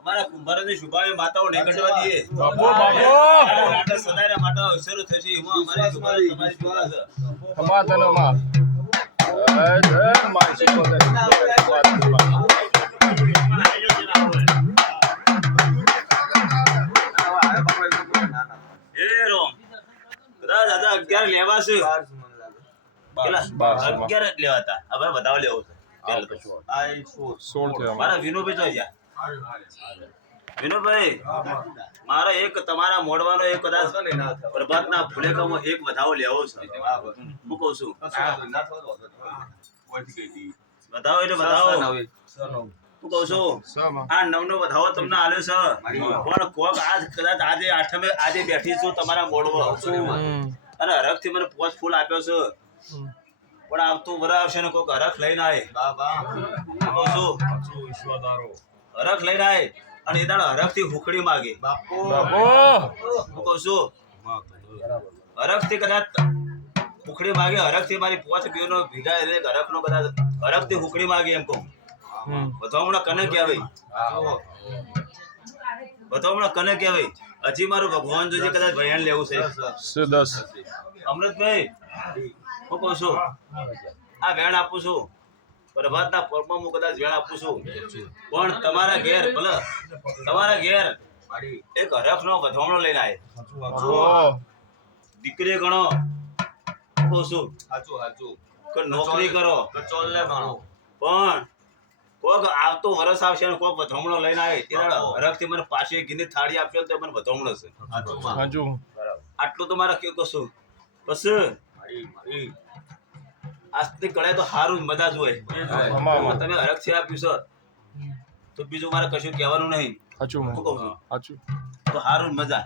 हमारा कुंभार शुभा माताओं नहीं कटवा दिए बापू बापू सदाय माता अवसर थशी हमारे हमा तनो मा जय मासी को ए रोम कदा दादा 11 लेवा છે કેટલા 11 લેવાતા હવે બતાવ લેવો છે આઈ 16 મારા વિનોભાઈ તો આયા વિનોભાઈ મારા એક તમારા મોડવાનો એક કદાચ પ્રભાતના ફુલેકામાં એક વધાવો લેવો છે હું કહું છું બતાવો એટલે બતાવો હું કહું છું આ નવનો વધાવો તમને આલ્યો છે પણ કોક આજ કદાચ આજે બેઠી છું તમારા મોડવો અને હરખથી મને 5 ફૂલ આપ્યો છે પણ આવતું વર આવશે ને કોક હરખ લઈને આય કહું છું હરખ લઈને આય અને એ દાડા હરખથી હુકડી માગે બાપુ હું કહું છું હરખથી કદાચ હુકડી માગે હરખથી મારી 5 બેનો ભેગા એટલે હરખનો કદાચ હરખથી હુકડી માગે એમ કહું બતાવો હમણાં કને કહેવાય બતાવો હમણાં કને કહેવાય હજી મારું ભગવાન જોજે કદાચ ભયાન લેવું છે 10 અમૃતભાઈ હું કહું છું આ વેણ આપું છું પ્રભાતના પર્વમાં હું કદાચ વેણ આપું છું પણ તમારા ઘેર ભલે તમારા ઘેર એક હરખનો વધામણો લઈને આવે દીકરી ગણો કહું છું કે નોકરી કરો પણ કોક આવતો વરસ આવશે ને કોક વધામણો લઈને આવે તે હરખથી મને પાછી ઘીની થાળી આપશો તો મને વધામણો છે આટલું તો મારે કેવું કશું બસ આજથી કળે તો સારું મજા જ હોય તમે હરખથી આપ્યું છે તો બીજું મારે કશું કહેવાનું નહીં તો સારું મજા